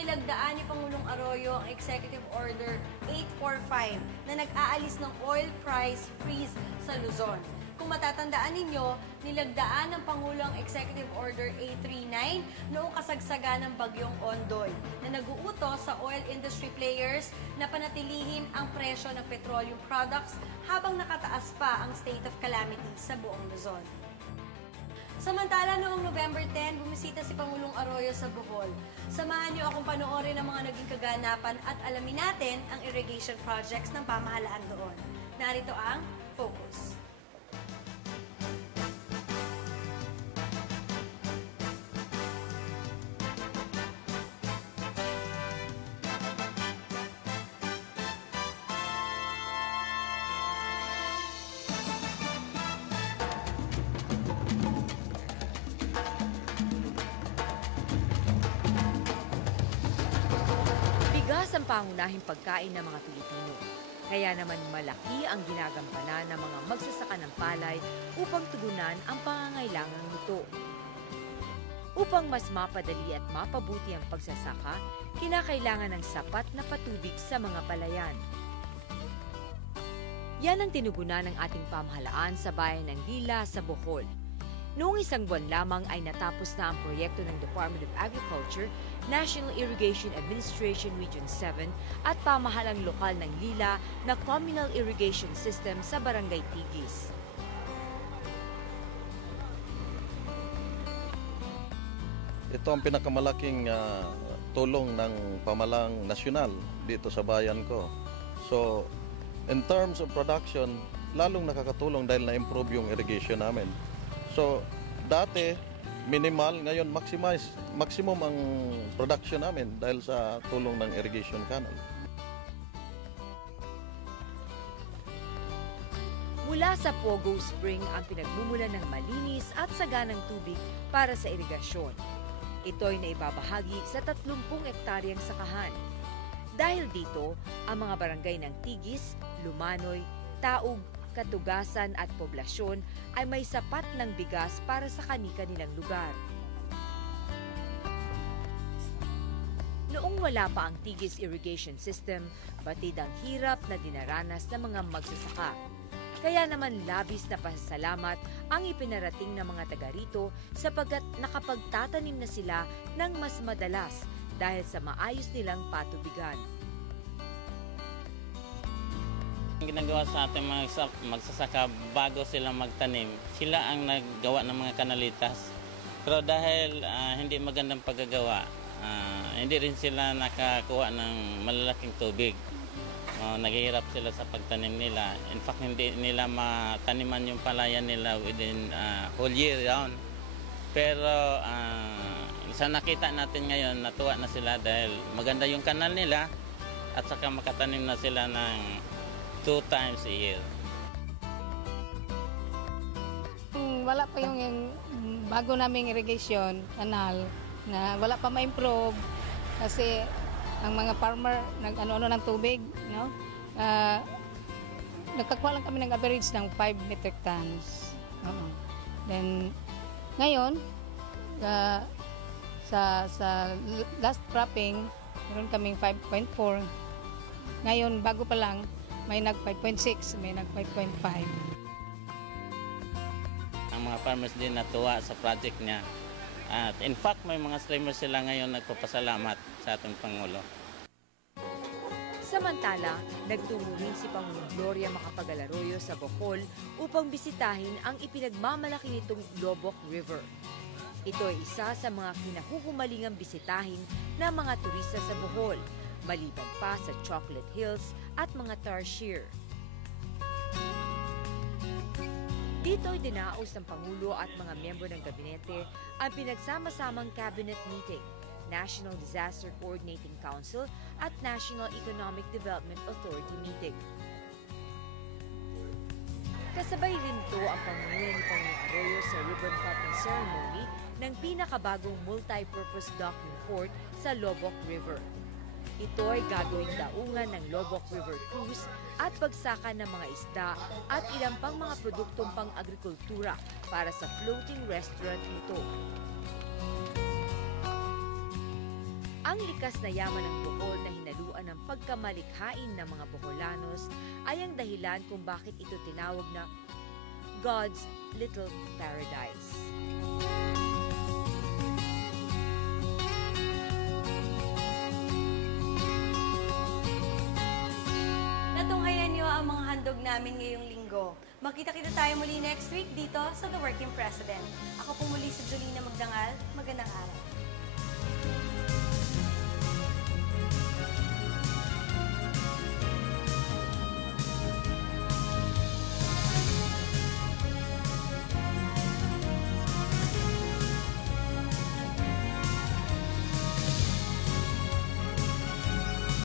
nilagdaan ni Pangulong Arroyo ang Executive Order 845 na nag-aalis ng oil price freeze sa Luzon. Kung matatandaan ninyo, nilagdaan ng Pangulo ang Executive Order 839 noong kasagsagan ng Bagyong Ondoy na nag-uutos sa oil industry players na panatilihin ang presyo ng petroleum products habang nakataas pa ang state of calamity sa buong Luzon. Samantala, noong November 10, bumisita si Pangulong Arroyo sa Bohol. Samahan niyo akong panoorin ang mga naging kaganapan at alamin natin ang irrigation projects ng pamahalaan doon. Narito ang Focus. Bigas ang pangunahing pagkain ng mga Pilipino. Kaya naman malaki ang ginagampanan ng mga magsasaka ng palay upang tugunan ang pangangailangan nito. Upang mas mapadali at mapabuti ang pagsasaka, kinakailangan ng sapat na patubig sa mga palayan. Yan ang tinugunan ng ating pamahalaan sa bayan ng Lila sa Bohol. Noong isang buwan lamang ay natapos na ang proyekto ng Department of Agriculture, National Irrigation Administration Region 7 at pamahalang lokal ng Lila na communal irrigation system sa Barangay Tigis. Ito ang pinakamalaking tulong ng pamahalang nasyonal dito sa bayan ko. So, in terms of production, lalong nakakatulong dahil na-improve yung irrigation namin. So, dati minimal, ngayon maximum ang production namin dahil sa tulong ng irrigation canal. Mula sa Pogo Spring ang pinagmumulan ng malinis at saganang tubig para sa irigasyon. Ito ay naibabahagi sa 30 hektaryang sakahan. Dahil dito, ang mga barangay ng Tigis, Lumanoy, Taug, Katugasan at poblasyon ay may sapat ng bigas para sa kani-kanilang lugar. Noong wala pa ang Tigis irrigation system, batid ang hirap na dinaranas ng mga magsasaka. Kaya naman labis na pasasalamat ang ipinarating ng mga taga rito sapagkat nakapagtatanim na sila ng mas madalas dahil sa maayos nilang patubigan. Ang ginagawa sa ating mga magsasaka bago sila magtanim, sila ang naggawa ng mga kanalitas. Pero dahil hindi magandang paggagawa, hindi rin sila nakakuha ng malalaking tubig. Naghihirap sila sa pagtanim nila. In fact, hindi nila mataniman yung palayan nila within whole year round. Pero sa nakita natin ngayon, natuwa na sila dahil maganda yung kanal nila at saka makatanim na sila ng 2 times a year. Wala pa yung bago naming irrigation canal na wala pa ma-improve kasi ang mga farmer nag-ano ng tubig, no? Nagkakuha lang kami ng average ng 5 metric tons. Then ngayon sa last cropping meron kaming 5.4. Ngayon bago pa lang may nag 5.6, may nag 5.5. Ang mga farmers din natuwa sa project niya. At in fact, may mga streamers sila ngayon nagpapasalamat sa ating Pangulo. Samantala, nagtungo rin si Pangulong Gloria Macapagal-Arroyo sa Bohol upang bisitahin ang ipinagmamalaki nitong Lobok River. Ito ay isa sa mga kinahuhumalingang bisitahin ng mga turista sa Bohol, maliban pa sa Chocolate Hills at mga tarsier. Dito ay dinaos ng Pangulo at mga miyembro ng gabinete ang pinagsama-samang cabinet meeting, National Disaster Coordinating Council at National Economic Development Authority meeting. Kasabay rin ito ang pangunguna ni Pangulong Arroyo sa ribbon cutting ceremony ng pinakabagong multi-purpose docking port sa Lobok River. Ito ay gagawing daungan ng Lobok River Cruise at pagsakan ng mga isda at ilang pang mga produktong pang-agrikultura para sa floating restaurant nito. Ang likas na yaman ng Bohol na hinaluan ng pagkamalikhain ng mga Boholanos ay ang dahilan kung bakit ito tinawag na God's Little Paradise. Natunghayan niyo ang mga handog namin ngayong linggo. Makita-kita tayo muli next week dito sa The Working President. Ako po muli si Jolina Magdangal. Magandang araw.